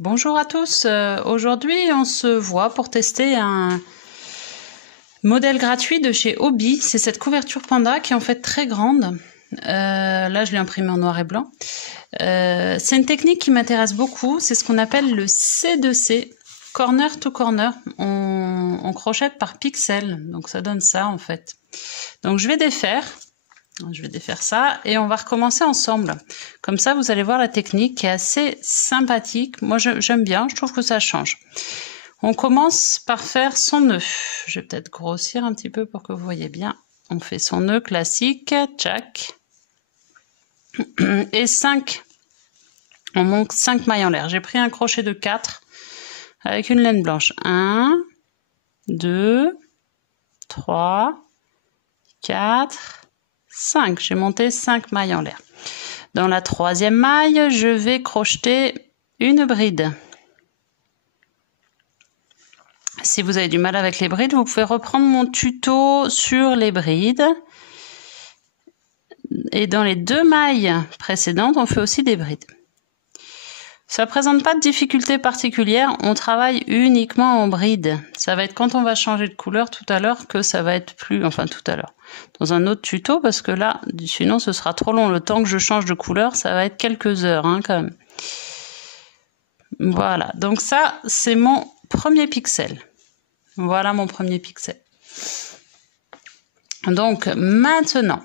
Bonjour à tous, aujourd'hui on se voit pour tester un modèle gratuit de chez Hobby. C'est cette couverture panda qui est en fait très grande. Là je l'ai imprimée en noir et blanc. C'est une technique qui m'intéresse beaucoup, c'est ce qu'on appelle le C2C, corner to corner. On crochette par pixel, donc ça donne ça en fait. Donc je vais défaire ça et on va recommencer ensemble. Comme ça, vous allez voir la technique qui est assez sympathique. Moi, j'aime bien, je trouve que ça change. On commence par faire son nœud. Je vais peut-être grossir un petit peu pour que vous voyez bien. On fait son nœud classique, tchac. Et 5. On monte 5 mailles en l'air. J'ai pris un crochet de 4 avec une laine blanche. 1, 2, 3, 4, 5. J'ai monté 5 mailles en l'air. Dans la troisième maille, je vais crocheter une bride. Si vous avez du mal avec les brides, vous pouvez reprendre mon tuto sur les brides. Et dans les 2 mailles précédentes, on fait aussi des brides. Ça ne présente pas de difficulté particulière, on travaille uniquement en bride. Ça va être quand on va changer de couleur tout à l'heure que ça va être plus... Enfin tout à l'heure. Dans un autre tuto, parce que là, sinon ce sera trop long. Le temps que je change de couleur, ça va être quelques heures hein, quand même. Voilà, donc ça, c'est mon premier pixel. Voilà mon premier pixel. Donc maintenant...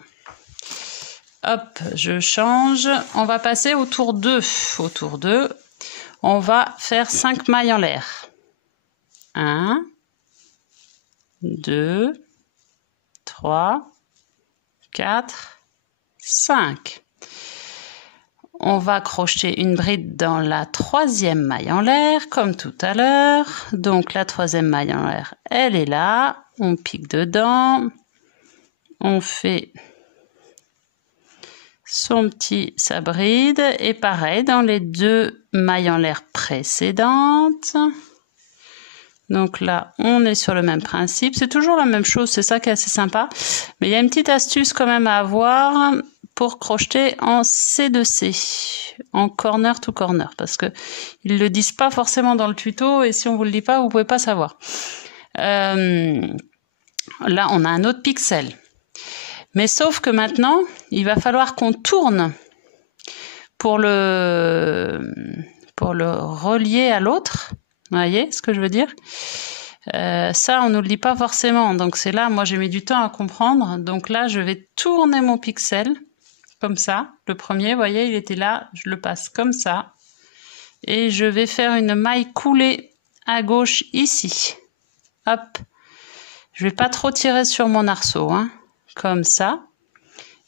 Hop, je change. On va passer au tour 2. Au tour 2, on va faire 5 mailles en l'air. 1, 2, 3, 4, 5. On va crocheter une bride dans la troisième maille en l'air, comme tout à l'heure. Donc la troisième maille en l'air, elle est là. On pique dedans. On fait... sa bride, et pareil dans les 2 mailles en l'air précédentes. Donc là, on est sur le même principe. C'est toujours la même chose, c'est ça qui est assez sympa. Mais il y a une petite astuce quand même à avoir pour crocheter en C2C, en corner to corner, parce que ils le disent pas forcément dans le tuto, et si on vous le dit pas, vous pouvez pas savoir. Là, on a un autre pixel. Mais sauf que maintenant, il va falloir qu'on tourne pour le relier à l'autre. Vous voyez ce que je veux dire? Ça, on ne le dit pas forcément. Donc c'est là, moi j'ai mis du temps à comprendre. Donc là, je vais tourner mon pixel comme ça. Le premier, vous voyez, il était là. Je le passe comme ça. Et je vais faire une maille coulée à gauche ici. Hop. Je vais pas trop tirer sur mon arceau, hein. Comme ça.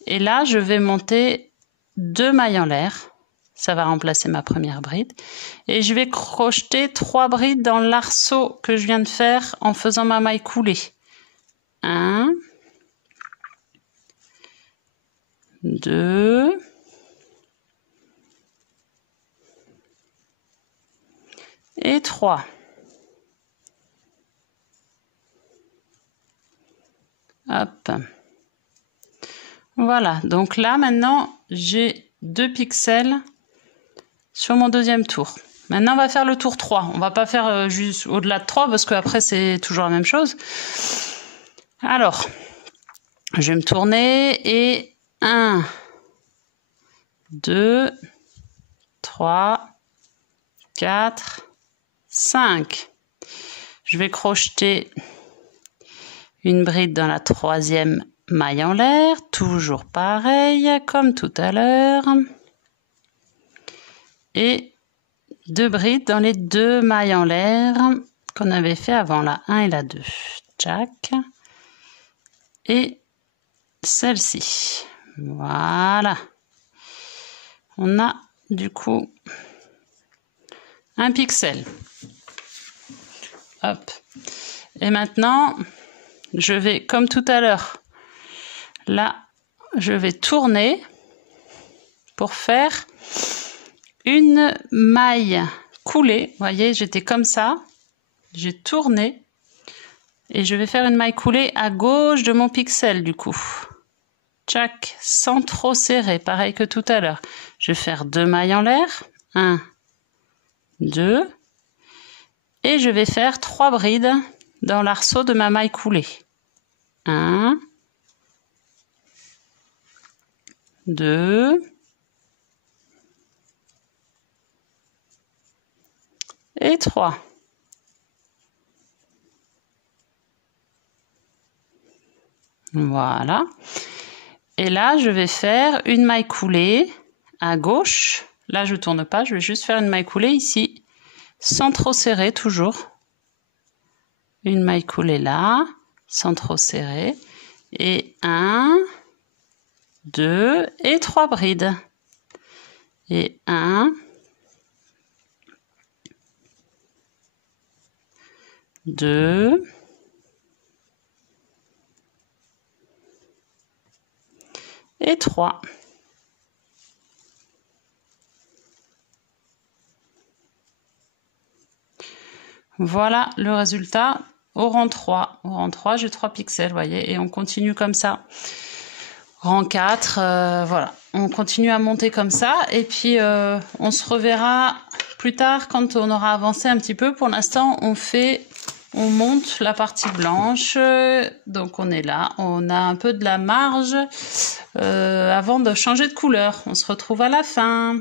Et là, je vais monter 2 mailles en l'air. Ça va remplacer ma première bride. Et je vais crocheter 3 brides dans l'arceau que je viens de faire en faisant ma maille coulée. 1, 2, et 3. Hop. Voilà, donc là maintenant j'ai 2 pixels sur mon deuxième tour. Maintenant on va faire le tour 3. On va pas faire juste au-delà de 3 parce qu'après c'est toujours la même chose. Alors, je vais me tourner et 1, 2, 3, 4, 5. Je vais crocheter une bride dans la troisième maille en l'air, toujours pareil, comme tout à l'heure. Et 2 brides dans les 2 mailles en l'air qu'on avait fait avant la 1 et la 2. Tchac. Et celle-ci. Voilà. On a du coup un pixel. Hop. Et maintenant, je vais, comme tout à l'heure, là, je vais tourner pour faire une maille coulée. Vous voyez, j'étais comme ça. J'ai tourné et je vais faire une maille coulée à gauche de mon pixel du coup. Tchac, sans trop serrer, pareil que tout à l'heure. Je vais faire 2 mailles en l'air. 1, 2, et je vais faire 3 brides dans l'arceau de ma maille coulée. 1, 2 et 3. Voilà. Et là, je vais faire une maille coulée à gauche. Là, je tourne pas, je vais juste faire une maille coulée ici, sans trop serrer toujours. Une maille coulée là, sans trop serrer. Et 1, 2 et 3 brides. Et 1, 2, et 3. Voilà le résultat au rang 3. Au rang 3, j'ai 3 pixels, vous voyez, et on continue comme ça. Rang 4, voilà, on continue à monter comme ça, et puis on se reverra plus tard quand on aura avancé un petit peu. Pour l'instant, on monte la partie blanche, donc on est là, on a un peu de la marge avant de changer de couleur. On se retrouve à la fin.